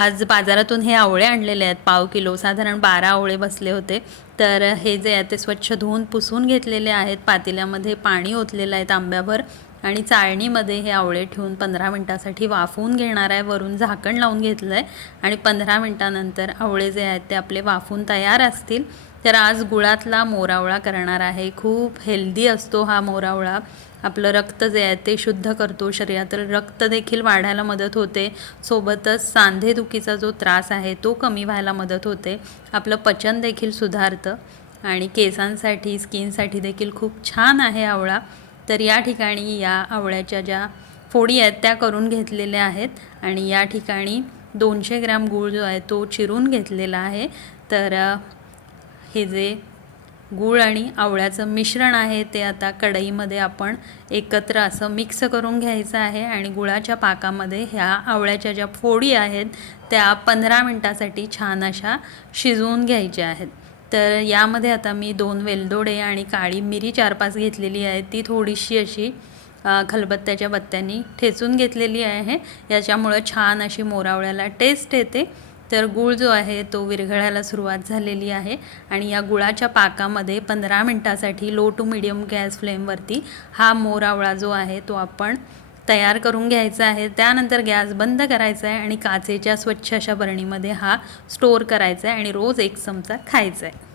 आज बाजारातून हे आवळे आणलेले आहेत. पाव किलो साधारण बारा आवळे बसले होते. तर हे जे आहे ते स्वच्छ धुवून पुसून घेतलेले आहेत. पातेल्यामध्ये पाणी ओतलेलं आहे तांब्याभर आणि चाळणीमध्ये हे आवळे ठेवून पंधरा मिनटासाठी वाफवून घेणार आहे. वरून झाकण लावून घेतलं आहे आणि पंधरा मिनटानंतर आवळे जे आहेत ते आपले वाफून तयार असतील. तर आज गुळातला मोरावळा करणार आहे. खूप हेल्दी असतो हा मोरावळा आपलं रक्त जे आहे ते शुद्ध करतो. शरीरातील रक्त देखील वाढायला मदत होते. सोबतच सांधेदुखीचा जो त्रास आहे तो कमी व्हायला मदत होते. आपलं पचन देखील सुधारतं. आणि केसांसाठी स्किनसाठी देखील खूप छान आहे आवळा. तर या ठिकाणी या आवळ्याच्या ज्या फोडी आहेत त्या करून घेतलेल्या आहेत आणि या ठिकाणी दोनशे ग्रॅम गूळ जो आहे तो चिरून घेतलेला आहे. तर हे जे गूळ आणि आवळ्याचं मिश्रण आहे ते आता कढईमध्ये आपण एकत्र असं मिक्स करून घ्यायचं आहे आणि गुळाच्या पाकामध्ये ह्या आवळ्याच्या ज्या फोडी आहेत त्या पंधरा मिनटासाठी छान अशा शिजवून घ्यायच्या आहेत. तर यामध्ये आता मी दोन वेलदोडे आणि काळी मिरी चार पाच घेतलेली आहे. ती थोडीशी अशी खलबत्त्याच्या बत्त्यानी ठेचून घेतलेली आहे. याच्यामुळं छान अशी मोरावळ्याला टेस्ट येते. तर गूळ जो आहे तो विरघळायला सुरुवात झालेली आहे. आणि या गुळाच्या पाकामध्ये पंधरा मिनटासाठी लो टू मिडियम गॅस फ्लेमवरती हा मोरावळा जो आहे तो आपण तयार करून घ्यायचा आहे. त्यानंतर गॅस बंद करायचा आहे आणि काचेच्या स्वच्छ अशा बरणीमध्ये हा स्टोअर करायचा आहे आणि रोज एक चमचा खायचा आहे.